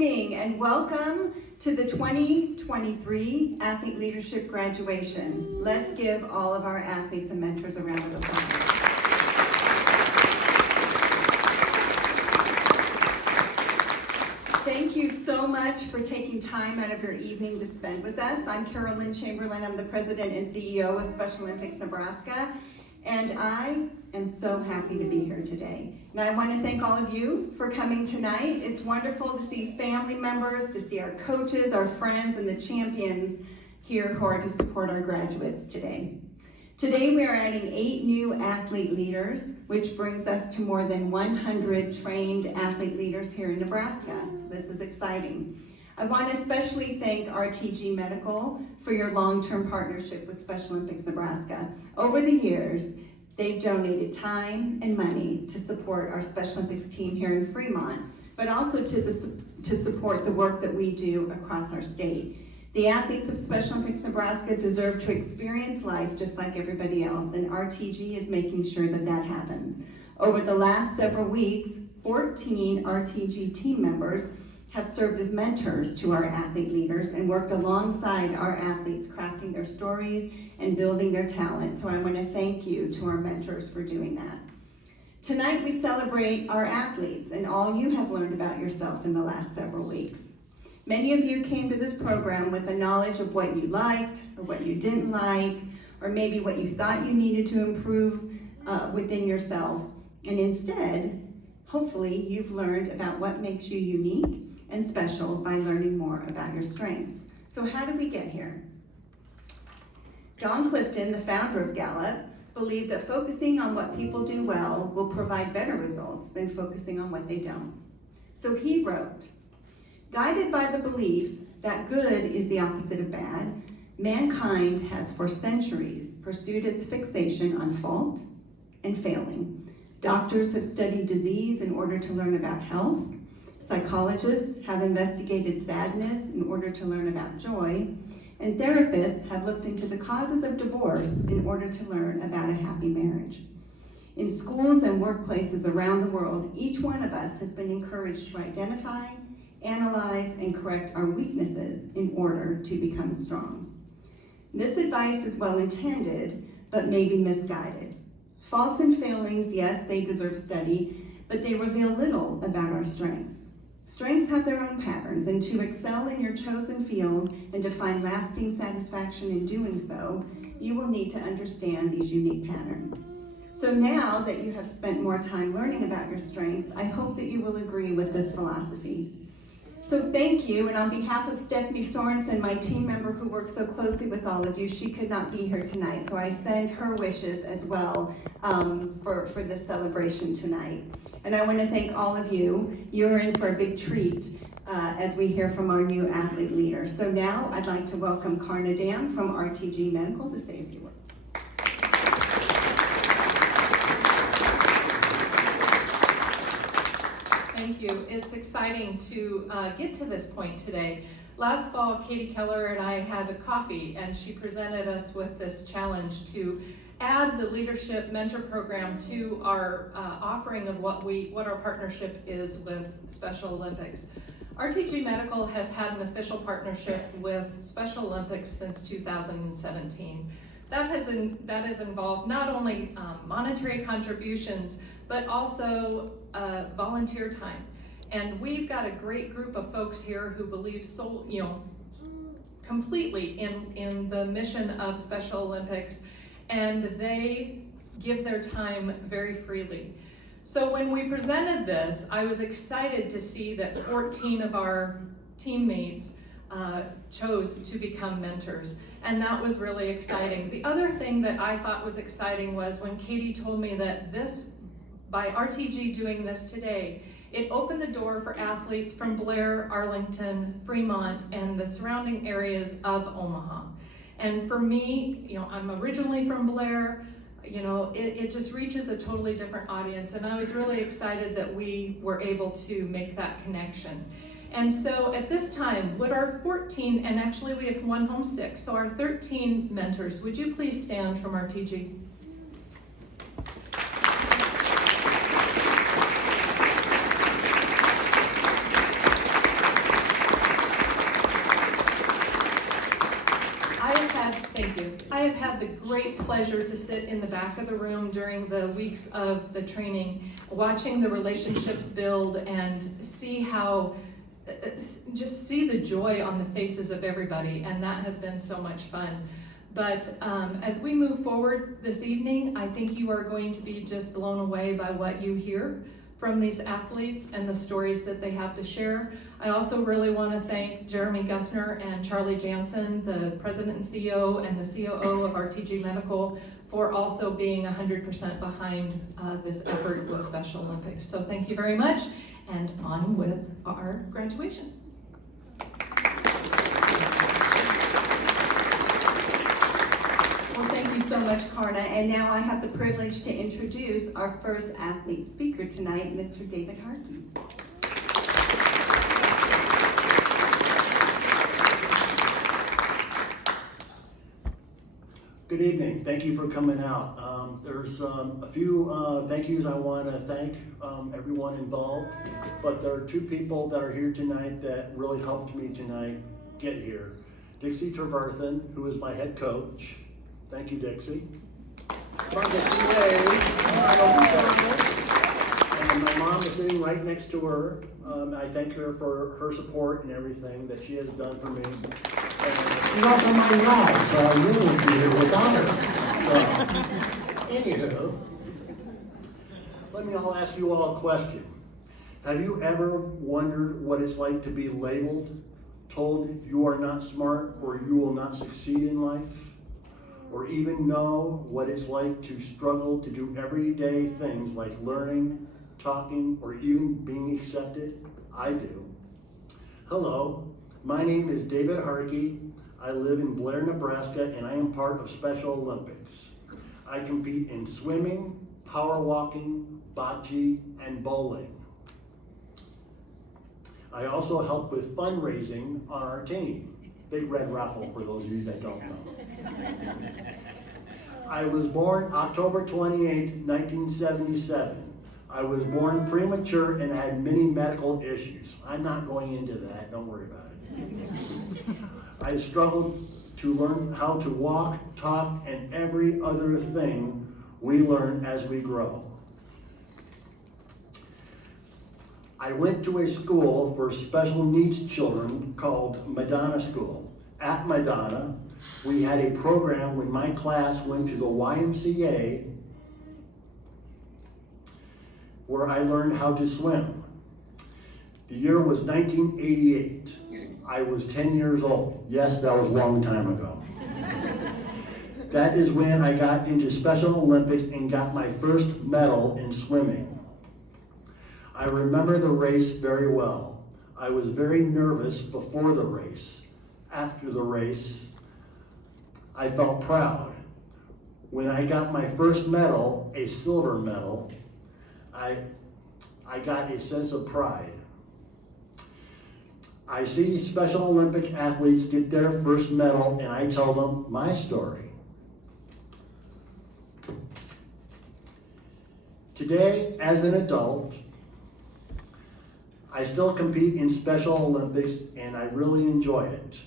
evening and welcome to the 2023 Athlete Leadership Graduation. Let's give all of our athletes and mentors a round of applause. Thank you so much for taking time out of your evening to spend with us. I'm Carolyn Chamberlain. I'm the President and CEO of Special Olympics Nebraska, and I am so happy to be here today. And I want to thank all of you for coming tonight. It's wonderful to see family members, to see our coaches, our friends, and the champions here who are to support our graduates today. Today we are adding 8 new athlete leaders, which brings us to more than 100 trained athlete leaders here in Nebraska. So this is exciting. I want to especially thank RTG Medical for your long-term partnership with Special Olympics Nebraska. Over the years, they've donated time and money to support our Special Olympics team here in Fremont, but also to support the work that we do across our state. The athletes of Special Olympics Nebraska deserve to experience life just like everybody else, and RTG is making sure that that happens. Over the last several weeks, 14 RTG team members have served as mentors to our athlete leaders and worked alongside our athletes, crafting their stories and building their talent. So I want to thank you to our mentors for doing that. Tonight we celebrate our athletes and all you have learned about yourself in the last several weeks. Many of you came to this program with a knowledge of what you liked or what you didn't like, or maybe what you thought you needed to improve within yourself. And instead, hopefully you've learned about what makes you unique and special by learning more about your strengths. So how did we get here? John Clifton, the founder of Gallup, believed that focusing on what people do well will provide better results than focusing on what they don't. So he wrote, "Guided by the belief that good is the opposite of bad, mankind has for centuries pursued its fixation on fault and failing. Doctors have studied disease in order to learn about health. Psychologists have investigated sadness in order to learn about joy, and therapists have looked into the causes of divorce in order to learn about a happy marriage. In schools and workplaces around the world, each one of us has been encouraged to identify, analyze, and correct our weaknesses in order to become strong. This advice is well intended, but may be misguided. Faults and failings, yes, they deserve study, but they reveal little about our strengths. Strengths have their own patterns, and to excel in your chosen field and to find lasting satisfaction in doing so, you will need to understand these unique patterns. So now that you have spent more time learning about your strengths, I hope that you will agree with this philosophy. So thank you, and on behalf of Stephanie Sorensen, my team member who works so closely with all of you, she could not be here tonight, so I send her wishes as well for this celebration tonight. And I want to thank all of you. You're in for a big treat as we hear from our new athlete leader. So now I'd like to welcome Karna Dam from RTG Medical to say a few words. Thank you. It's exciting to get to this point today. Last fall, Katie Keller and I had a coffee, and she presented us with this challenge to add the Leadership Mentor Program to our offering of what our partnership is with Special Olympics. RTG Medical has had an official partnership with Special Olympics since 2017. That has involved not only monetary contributions, but also volunteer time. And we've got a great group of folks here who believe completely in the mission of Special Olympics, and they give their time very freely. So when we presented this, I was excited to see that 14 of our teammates chose to become mentors. And that was really exciting. The other thing that I thought was exciting was when Katie told me that by RTG doing this today, it opened the door for athletes from Blair, Arlington, Fremont, and the surrounding areas of Omaha. And for me, I'm originally from Blair, it just reaches a totally different audience. And I was really excited that we were able to make that connection. And so at this time, would our 14, and actually we have one home sick, so our 13 mentors, would you please stand from RTG? Thank you. I have had the great pleasure to sit in the back of the room during the weeks of the training, watching the relationships build and see how, just see the joy on the faces of everybody, and that has been so much fun. But as we move forward this evening, I think you are going to be just blown away by what you hear from these athletes and the stories that they have to share. I also really want to thank Jeremy Guthner and Charlie Jansen, the president and CEO and the COO of RTG Medical, for also being 100% behind this effort with Special Olympics. So thank you very much, and on with our graduation. Well, thank you so much, Karna. And now I have the privilege to introduce our first athlete speaker tonight, Mr. David Harkey. Good evening. Thank you for coming out. There's a few thank yous I want to thank everyone involved, but there are two people that are here tonight that really helped me tonight get here. Dixie Trevarthen, who is my head coach. Thank you, Dixie. Come on, Dixie, wave. And my mom is sitting right next to her. I thank her for her support and everything that she has done for me. She's also my ride, so I really wouldn't be here without her. Anywho, let me ask you all a question. Have you ever wondered what it's like to be labeled, told you are not smart or you will not succeed in life? Or even know what it's like to struggle to do everyday things like learning, talking, or even being accepted? I do. Hello, my name is David Harkey. I live in Blair, Nebraska, and I am part of Special Olympics. I compete in swimming, power walking, bocce, and bowling. I also help with fundraising on our team. Big red raffle for those of you that don't know. I was born October 28, 1977. I was born premature and had many medical issues. I'm not going into that, don't worry about it. I struggled to learn how to walk, talk, and every other thing we learn as we grow. I went to a school for special needs children called Madonna School. At Madonna, we had a program when my class went to the YMCA where I learned how to swim. The year was 1988. I was 10 years old. Yes, that was a long time ago. That is when I got into Special Olympics and got my first medal in swimming. I remember the race very well. I was very nervous before the race. After the race, I felt proud. When I got my first medal, a silver medal, I got a sense of pride. I see Special Olympic athletes get their first medal and I tell them my story. Today, as an adult, I still compete in Special Olympics and I really enjoy it.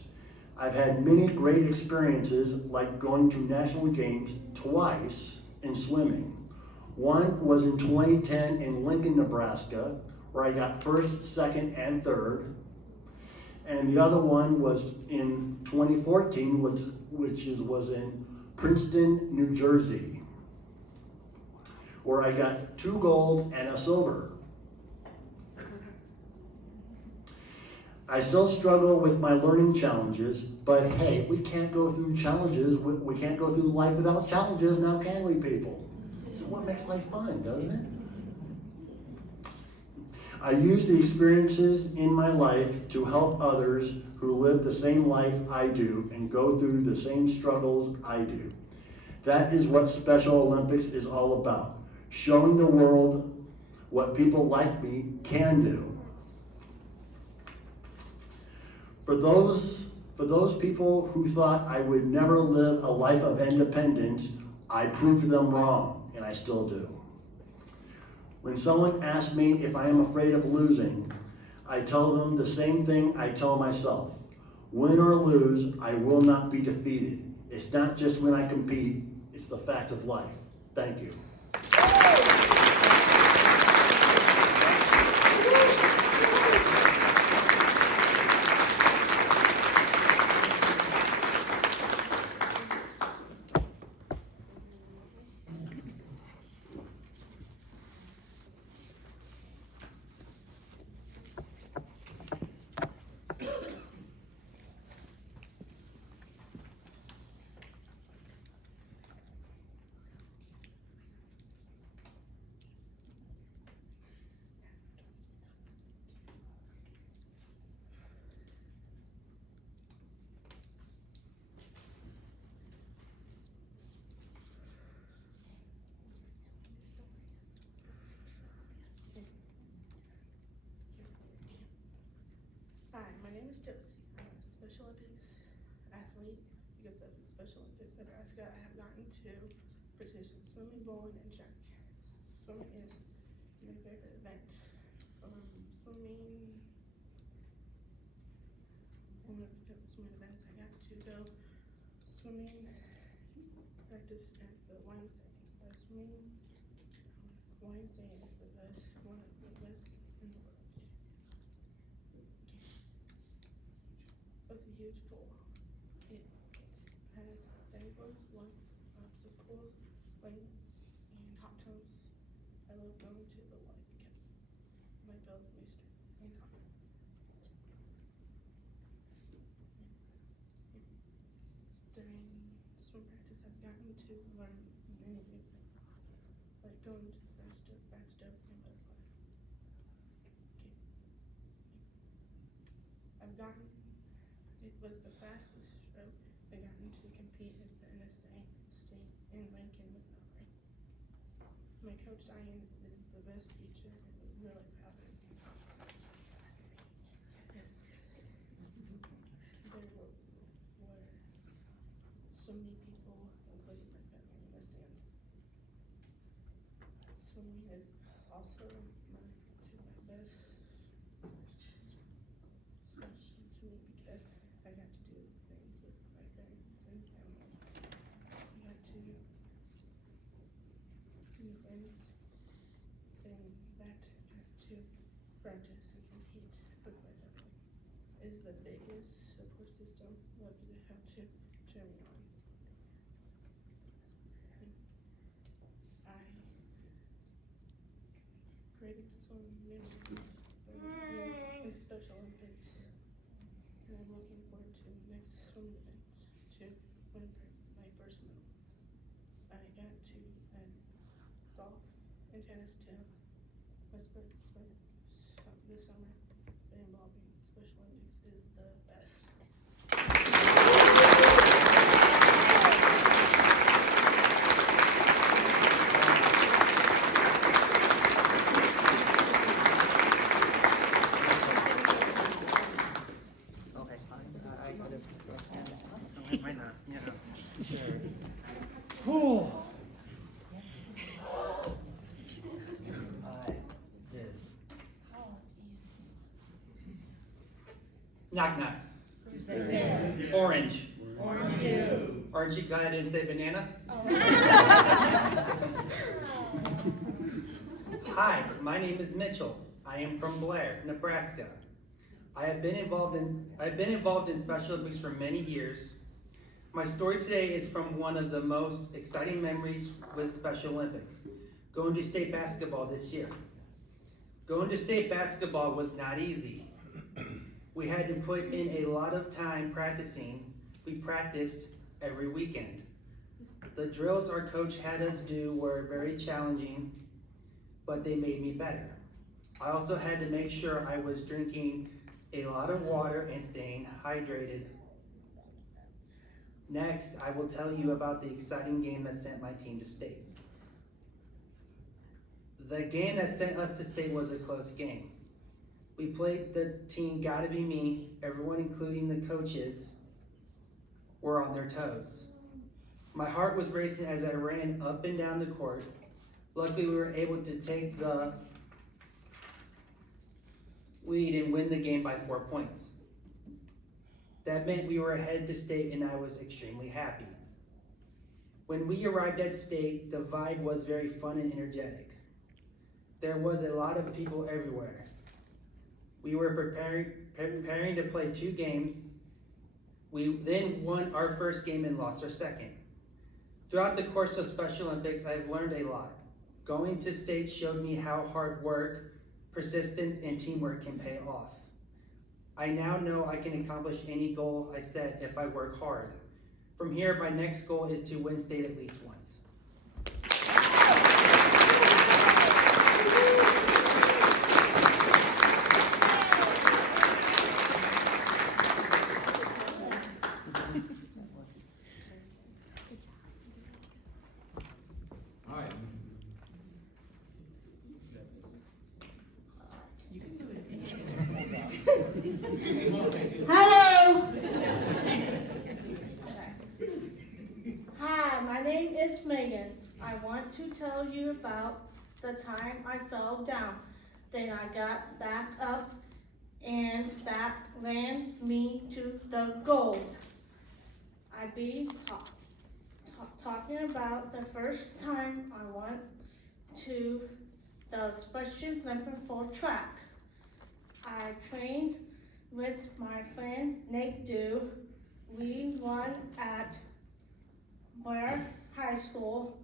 I've had many great experiences like going to National Games twice in swimming. One was in 2010 in Lincoln, Nebraska, where I got first, second, and third. And the other one was in 2014, which was in Princeton, New Jersey, where I got 2 gold and a silver. I still struggle with my learning challenges, but hey, we can't go through challenges, we can't go through life without challenges, now can we, people? So what makes life fun, doesn't it? I use the experiences in my life to help others who live the same life I do and go through the same struggles I do. That is what Special Olympics is all about, showing the world what people like me can do. For those people who thought I would never live a life of independence, I proved them wrong, and I still do. When someone asks me if I am afraid of losing, I tell them the same thing I tell myself. Win or lose, I will not be defeated. It's not just when I compete, it's the fact of life. Thank you. Hi, my name is Josie. I'm a Special Olympics athlete. Because of Special Olympics Nebraska, I have gotten to participate in swimming, bowling, and track. Swimming is my favorite event. Swimming, one of the swimming events I got to go swimming practice at the YMCA. Swimming YMCA is the best, one of the best in the world. With a huge pool. It has dashboards, lots of pools, lanes, and hot tubs. I love going to the water because my builds my strengths and confidence. During swim practice, I've gotten to learn many new things, like going to the backstroke, and butterfly. It was the fastest stroke I got to compete at the NSA state in Lincoln, Missouri. My coach Diane is the best teacher and was really proud of me. Yes. There were so many people, including my family, in the stands. Swimming is also my best, especially to me because I got to do things with my parents and family. I got to do things and that got to practice and compete with my family. Is the biggest support system lucky to have to cheer me on. I created some memories in Special Olympics, and I'm looking forward to the next swim event to win my first medal. I got to golf and tennis too. My sport this summer involving Special Olympics is the best. Knock knock. Orange. Aren't you glad I didn't say banana? Hi, my name is Mitchell. I am from Blair, Nebraska. I've been involved in Special Olympics for many years. My story today is from one of the most exciting memories with Special Olympics, going to state basketball this year. Going to state basketball was not easy. We had to put in a lot of time practicing. We practiced every weekend. The drills our coach had us do were very challenging, but they made me better. I also had to make sure I was drinking a lot of water and staying hydrated. Next, I will tell you about the exciting game that sent my team to state. The game that sent us to state was a close game. We played the team Gotta Be Me. Everyone, including the coaches, were on their toes. My heart was racing as I ran up and down the court. Luckily, we were able to take the lead and win the game by 4 points. That meant we were ahead to state and I was extremely happy. When we arrived at state, the vibe was very fun and energetic. There was a lot of people everywhere. We were preparing to play 2 games. We then won our first game and lost our second. Throughout the course of Special Olympics, I've learned a lot. Going to state showed me how hard work, persistence, and teamwork can pay off. I now know I can accomplish any goal I set if I work hard. From here, my next goal is to win state at least once. All right. Hello. Hi, my name is Megan. I want to tell you about the time I fell down. Then I got back up and that led me to the gold. I be talking about the first time I went to the Special Olympics for track. I trained with my friend Nate Dew. We won at Blair High School.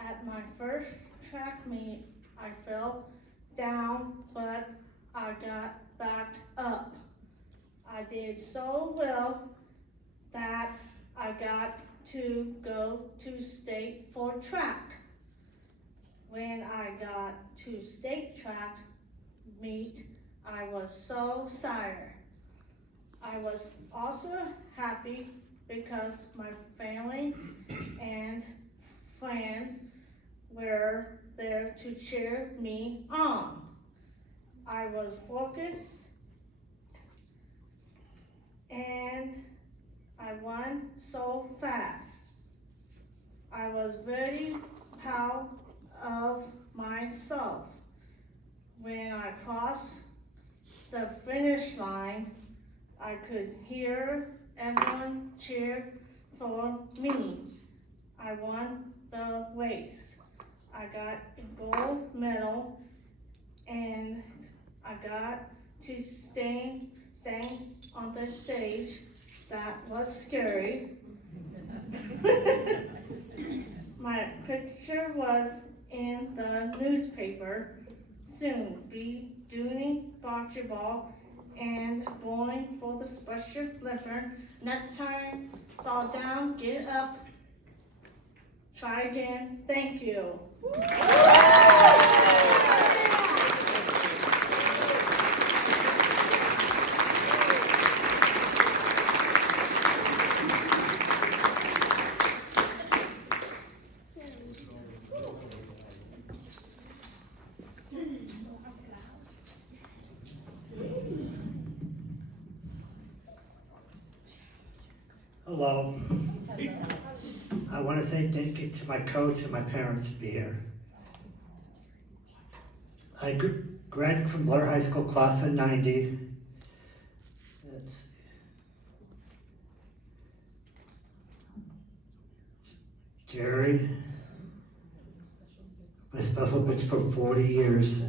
At my first track meet, I fell down, but I got back up. I did so well that I got to go to state for track. When I got to state track meet, I was so excited. I was also happy because my family and friends were there to cheer me on. I was focused and I won so fast. I was very proud of myself. When I crossed the finish line, I could hear everyone cheer for me. I won the race. I got a gold medal and I got to stand on the stage. That was scary. My picture was in the newspaper. Soon be doing basketball and going for the Special Olympics. Next time, fall down, get up, try again. Thank you. Hello. I want to say thank you to my coach and my parents to be here. I graduated from Blair High School class of '90. Jerry was special bitch for 40 years.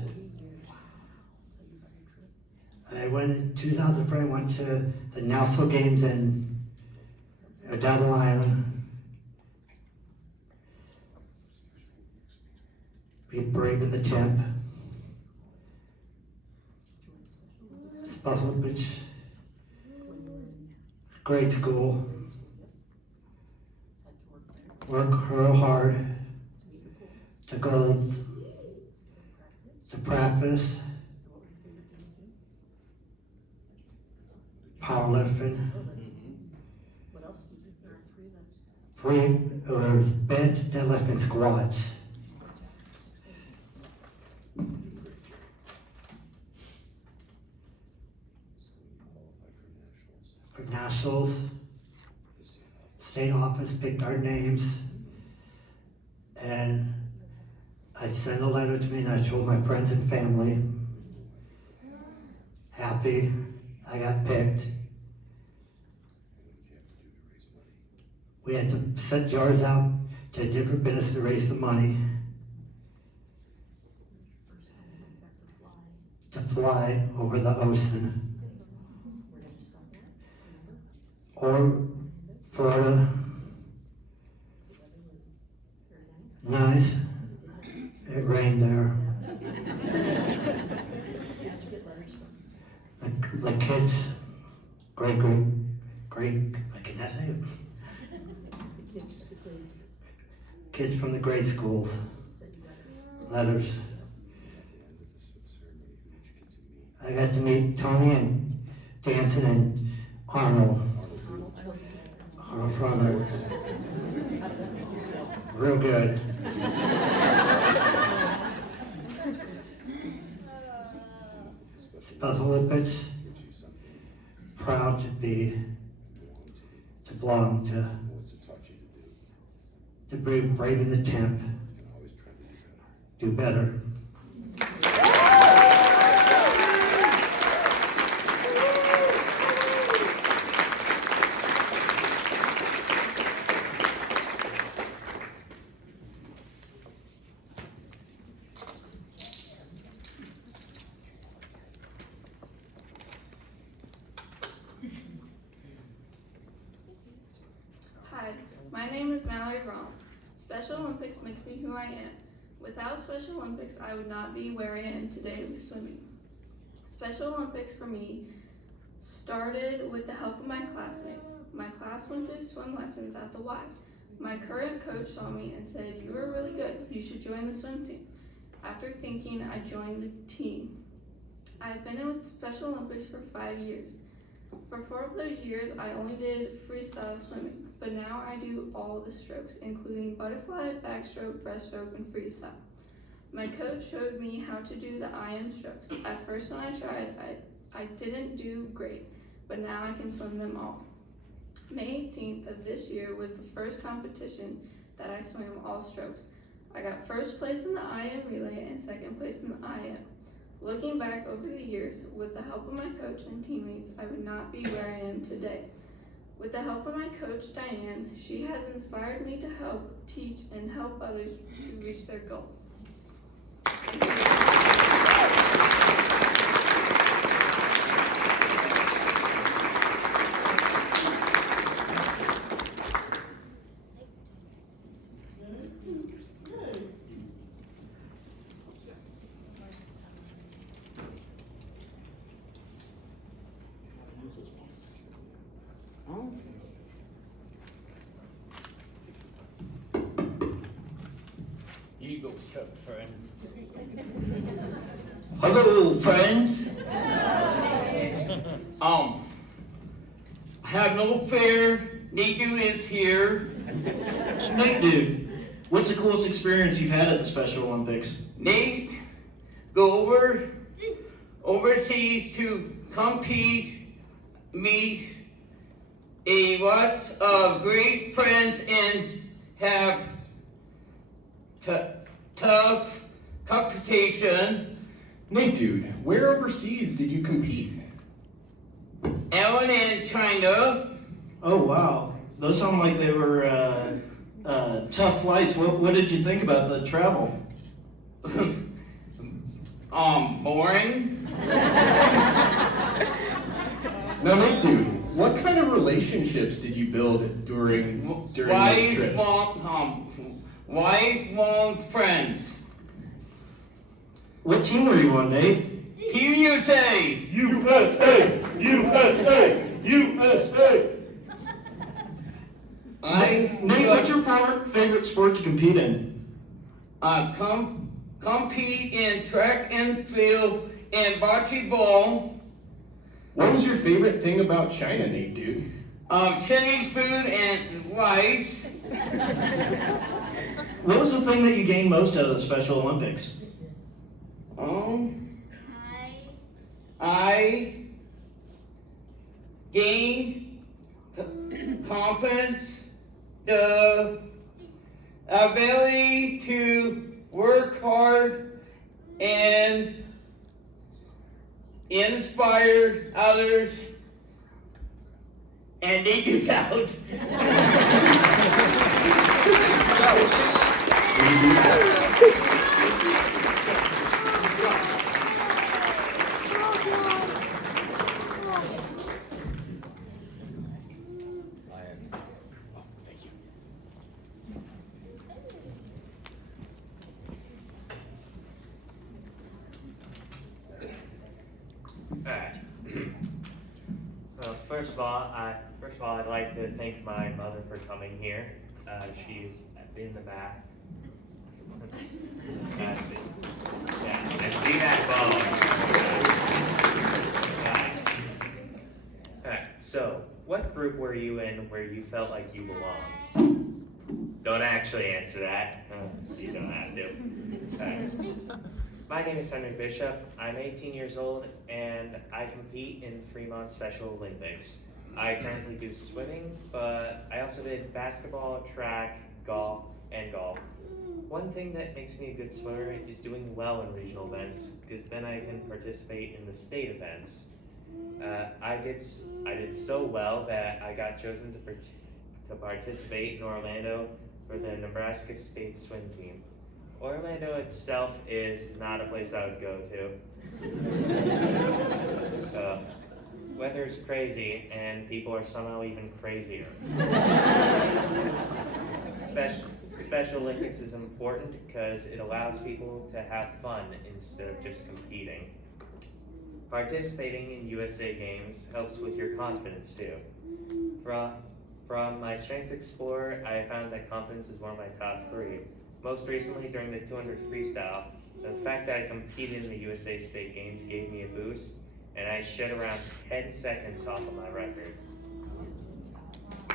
I went in 2003, I went to the Nassau Games in Double Island. Be brave in the champ. Special Beach. Great school. Work real hard to go to practice. Powerlifting. Bench, deadlift, and squats. For nationals, state office picked our names, and I sent a letter to me and I told my friends and family, happy I got picked. We had to set jars out to different businesses to raise the money to fly over the ocean or Florida. Nice. It rained there. The kids, great, I cannot say it. Kids from the grade schools, letters. I got to meet Tony and Danson and Arnold Frother. Real good. Special Olympics, proud to belong to braving the temp, do better. Hi, my name is Mallory Rollins. Special Olympics makes me who I am. Without Special Olympics, I would not be where I am today with swimming. Special Olympics for me started with the help of my classmates. My class went to swim lessons at the Y. My current coach saw me and said, "You are really good, you should join the swim team." After thinking, I joined the team. I've been in with Special Olympics for 5 years. For 4 of those years, I only did freestyle swimming, but now I do all the strokes, including butterfly, backstroke, breaststroke, and freestyle. My coach showed me how to do the IM strokes. At first when I tried, I didn't do great, but now I can swim them all. May 18th of this year was the first competition that I swam all strokes. I got first place in the IM relay and second place in the IM. Looking back over the years, with the help of my coach and teammates, I would not be where I am today. With the help of my coach, Diane, she has inspired me to help teach and help others to reach their goals. You go, friend. Hello, friends. Have no fear. Niku is here. Nate, dude, what's the coolest experience you've had at the Special Olympics? Nate, go overseas to compete, meet a lots of great friends, and have tough competition. Nate, dude, where overseas did you compete? Ellen in China. Oh, wow. Those sound like they were tough flights. What did you think about the travel? Boring. Now, Nate, dude, what kind of relationships did you build during those trips? Lifelong friends. What team were you on, Nate? Team USA. USA! USA! USA! Nate, what's your favorite sport to compete in? Compete in track and field and volleyball. What was your favorite thing about China, Nate, dude? Chinese food and rice. What was the thing that you gained most out of the Special Olympics? I gained confidence, the ability to work hard and inspire others, and dig us out. Alright. Well, first of all, I'd like to thank my mother for coming here. She's in the back. I see. Yeah, I see that phone. Alright, so what group were you in where you felt like you belonged? Don't actually answer that. You don't have to. Alright. My name is Henry Bishop. I'm 18 years old and I compete in Fremont Special Olympics. I currently do swimming, but I also did basketball, track, golf, and golf. One thing that makes me a good swimmer is doing well in regional events, because then I can participate in the state events. I did so well that I got chosen to participate in Orlando for the Nebraska State swim team. Orlando itself is not a place I would go to. Weather's crazy, and people are somehow even crazier. Special Olympics is important because it allows people to have fun instead of just competing. Participating in USA Games helps with your confidence too. From my Strength Explorer, I found that confidence is one of my top 3. Most recently, during the 200 freestyle, the fact that I competed in the USA State Games gave me a boost, and I shed around 10 seconds off of my record.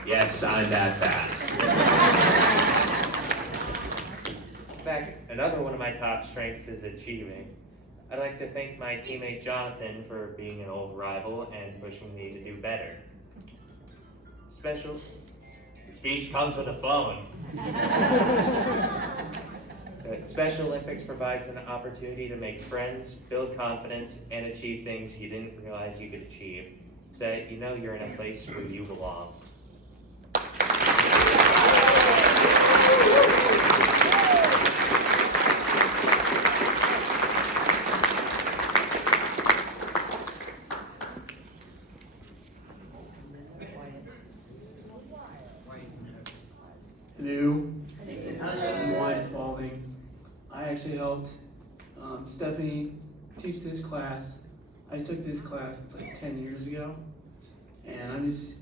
Yes, I'm that fast. In fact, another one of my top strengths is achieving. I'd like to thank my teammate Jonathan for being an old rival and pushing me to do better. The speech comes with a phone. Special Olympics provides an opportunity to make friends, build confidence, and achieve things you didn't realize you could achieve, so that you know you're in a place where you belong. Hello. I'm Wyatt Spalding. I actually helped Stephanie teach this class. I took this class like 10 years ago, and I'm just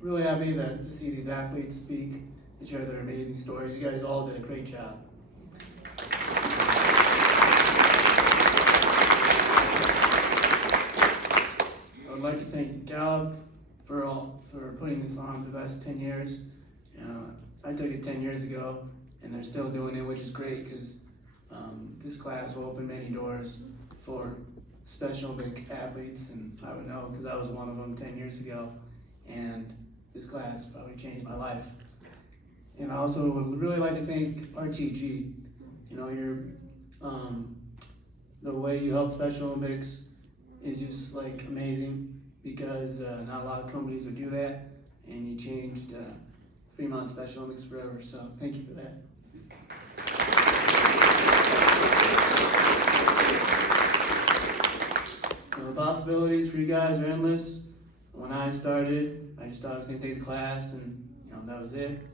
really happy to see these athletes speak and share their amazing stories. You guys all did a great job. I would like to thank Gallup for putting this on for the last 10 years. I took it 10 years ago, and they're still doing it, which is great because this class will open many doors for Special Olympic athletes, and I would know because I was one of them 10 years ago, and this class probably changed my life. And I also would really like to thank RTG. You know, the way you help Special Olympics is just like amazing because not a lot of companies would do that, and you changed Fremont Special Olympics forever, so thank you for that. The possibilities for you guys are endless. When I started, I just thought I was going to take the class and that was it.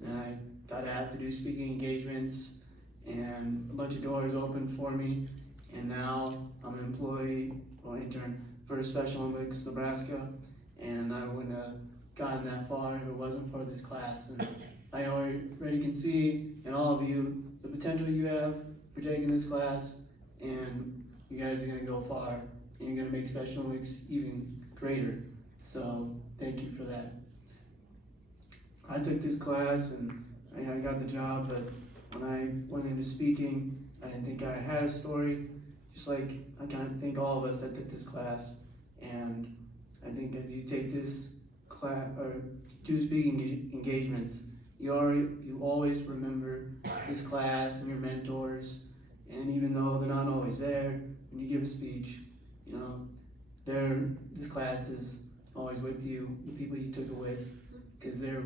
Then I got asked to do speaking engagements and a bunch of doors opened for me. And now I'm an employee or intern for Special Olympics Nebraska, and I wouldn't have gotten that far if it wasn't for this class. And I already can see in all of you the potential you have for taking this class, and you guys are going to go far, and you're going to make Special Olympics even greater. So thank you for that. I took this class and I got the job, but when I went into speaking, I didn't think I had a story, just like I kind of think all of us that took this class. And I think as you take this class or do speaking engagements, you always remember this class and your mentors, and even though they're not always there when you give a speech, this class is always with you, the people you took it with, because they're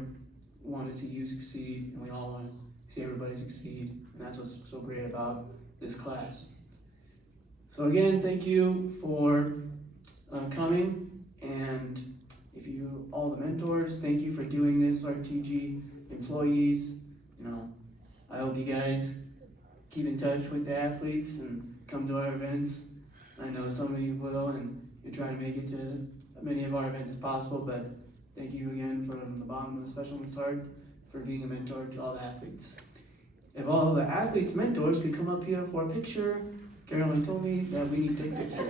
want to see you succeed, and we all want to see everybody succeed, and that's what's so great about this class. So again, thank you for coming, and if you, all the mentors, thank you for doing this, RTG employees. You know, I hope you guys keep in touch with the athletes and come to our events. I know some of you will, and you're trying to make it to as many of our events as possible, but thank you again from the bottom of the Special Olympics heart for being a mentor to all the athletes. If all the athletes' mentors could come up here for a picture, Carolyn told me that we need to take pictures.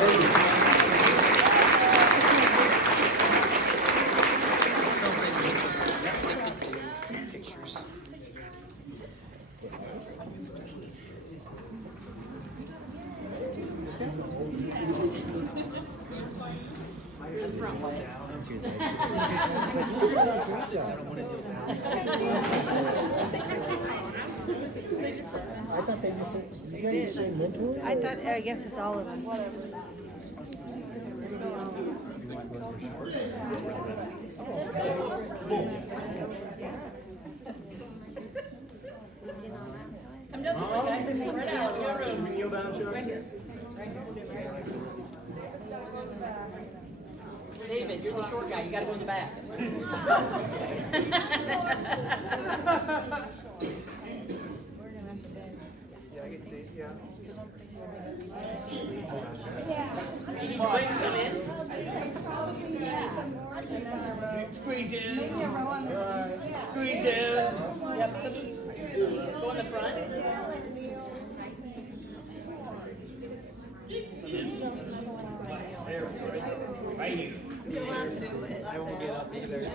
Thank you. I thought they just said, you guys say mentor? I guess it's all of us. Come down this way, guys. Right out, we got room. Kneel down, Chuck. Right here. David, you're the short guy, you gotta go in the back. Squeeze in. Squeeze in. Yep, go in the front. Right here. I won't get up either.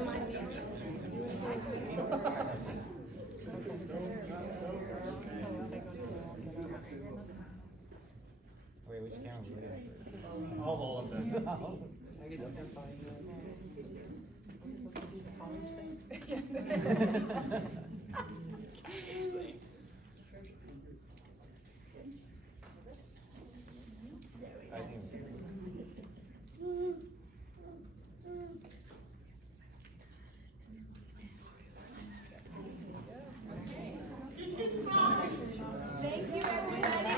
Wait, which camera are we looking at? All of them. I get Thank you, everybody.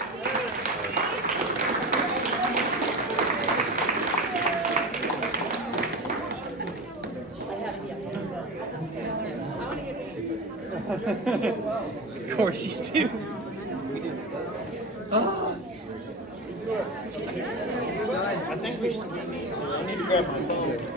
Of course you do. I think we need to grab my phone.